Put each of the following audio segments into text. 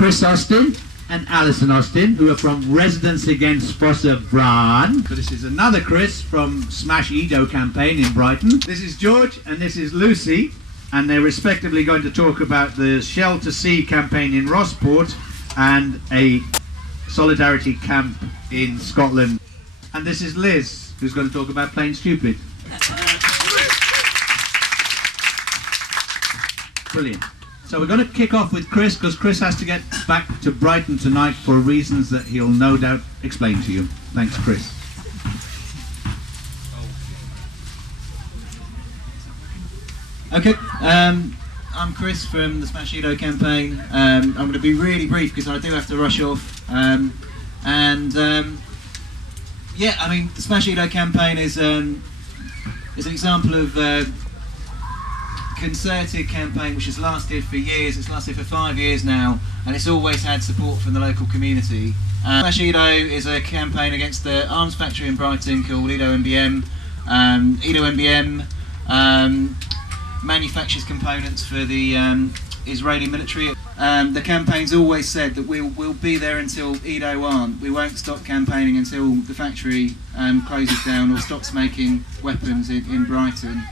Chris Austin and Alison Austin, who are from Residents Against Fossa Bran. So this is another Chris from Smash EDO campaign in Brighton. This is George and this is Lucy, and they're respectively going to talk about the Shell to Sea campaign in Rossport and a solidarity camp in Scotland. And this is Liz, who's going to talk about Plain Stupid. Brilliant. So we're going to kick off with Chris, because Chris has to get back to Brighton tonight for reasons that he'll no doubt explain to you. Thanks, Chris. Okay, I'm Chris from the Smash EDO campaign. I'm going to be really brief because I do have to rush off. Yeah, I mean, the Smash EDO campaign is an example of concerted campaign which has lasted for years. It's lasted for 5 years now, and it's always had support from the local community. Smash EDO is a campaign against the arms factory in Brighton called EDO MBM. EDO MBM manufactures components for the Israeli military. The campaign's always said that we'll be there until EDO aren't. We won't stop campaigning until the factory closes down or stops making weapons in Brighton.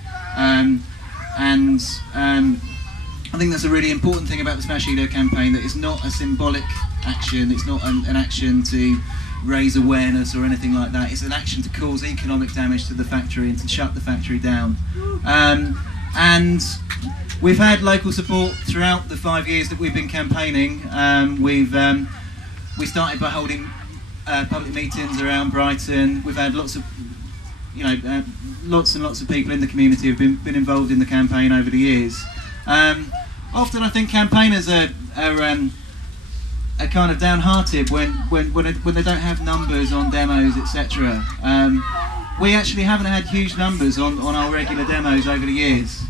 I think that's a really important thing about the Smash EDO campaign, that it's not a symbolic action, it's not an action to raise awareness or anything like that. It's an action to cause economic damage to the factory and to shut the factory down. And we've had local support throughout the 5 years that we've been campaigning. We started by holding public meetings around Brighton. We've had lots of, lots and lots of people in the community have been involved in the campaign over the years. Often I think campaigners are kind of downhearted when they don't have numbers on demos, etc. We actually haven't had huge numbers on our regular demos over the years.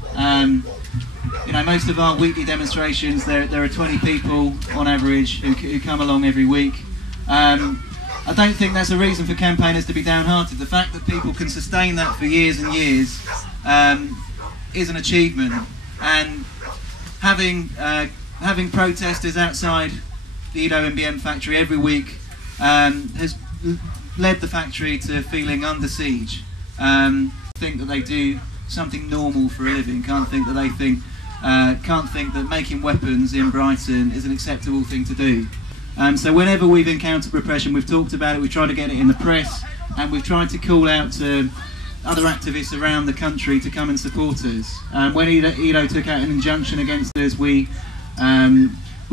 Most of our weekly demonstrations, there are 20 people on average who come along every week. I don't think that's a reason for campaigners to be downhearted. The fact that people can sustain that for years and years is an achievement. And having protesters outside the EDO MBM factory every week has led the factory to feeling under siege. Think that they do something normal for a living. Can't think that making weapons in Brighton is an acceptable thing to do. So whenever we've encountered repression, we've talked about it, we've tried to get it in the press, and we've tried to call out to other activists around the country to come and support us. When EDO took out an injunction against us, we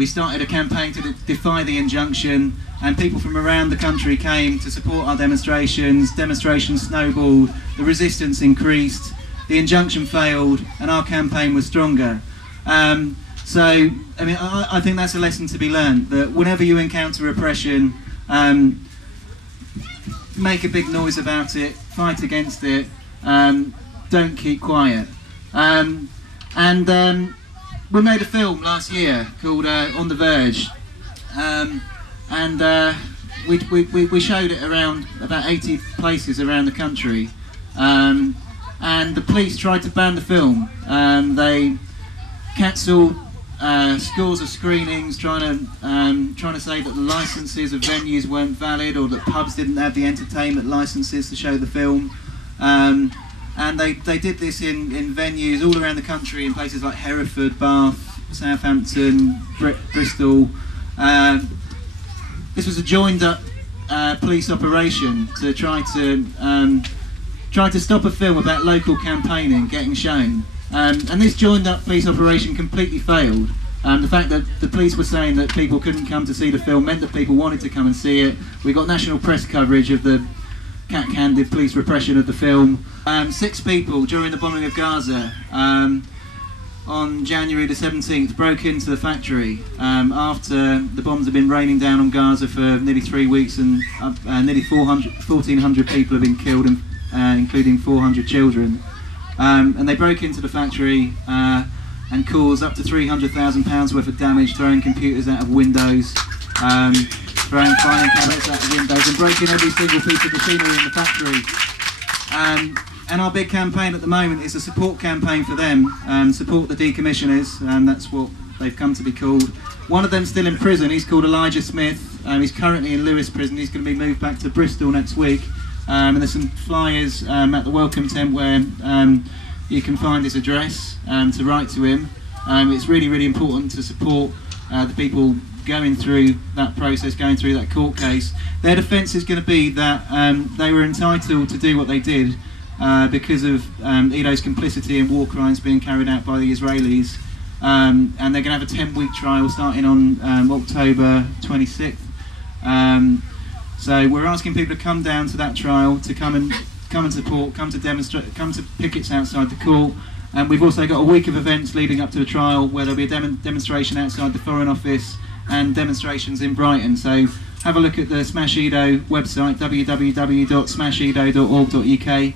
started a campaign to defy the injunction, and people from around the country came to support our demonstrations. Demonstrations snowballed, the resistance increased, the injunction failed, and our campaign was stronger. So, I mean, I think that's a lesson to be learned, that whenever you encounter repression, make a big noise about it, fight against it, don't keep quiet. We made a film last year called On the Verge, we showed it around about 80 places around the country, and the police tried to ban the film. They cancelled scores of screenings, trying to say that the licences of venues weren't valid, or that pubs didn't have the entertainment licences to show the film. And they did this in venues all around the country, in places like Hereford, Bath, Southampton, Bristol. This was a joined-up police operation to try to stop a film about local campaigning getting shown. And this joined-up police operation completely failed. The fact that the police were saying that people couldn't come to see the film meant that people wanted to come and see it. We got national press coverage of the cat-handed police repression of the film. 6 people during the bombing of Gaza on January the 17th broke into the factory after the bombs had been raining down on Gaza for nearly 3 weeks, and nearly 1,400 people have been killed, including 400 children. And they broke into the factory and caused up to £300,000 worth of damage, throwing computers out of windows, throwing filing cabinets out of windows, and breaking every single piece of machinery in the factory. And our big campaign at the moment is a support campaign for them, support the decommissioners, and that's what they've come to be called. One of them's still in prison. He's called Elijah Smith. He's currently in Lewes prison. He's going to be moved back to Bristol next week. And there's some flyers at the welcome tent where you can find his address to write to him. It's really, really important to support the people going through that process, going through that court case. Their defence is going to be that they were entitled to do what they did because of EDO's complicity in war crimes being carried out by the Israelis. And they're going to have a 10-week trial starting on October 26th. So we're asking people to come down to that trial, to come and support, come to demonstrate, come to pickets outside the court. And we've also got a week of events leading up to the trial where there'll be a demonstration outside the Foreign Office and demonstrations in Brighton. So have a look at the Smash EDO website, www.smashedo.org.uk.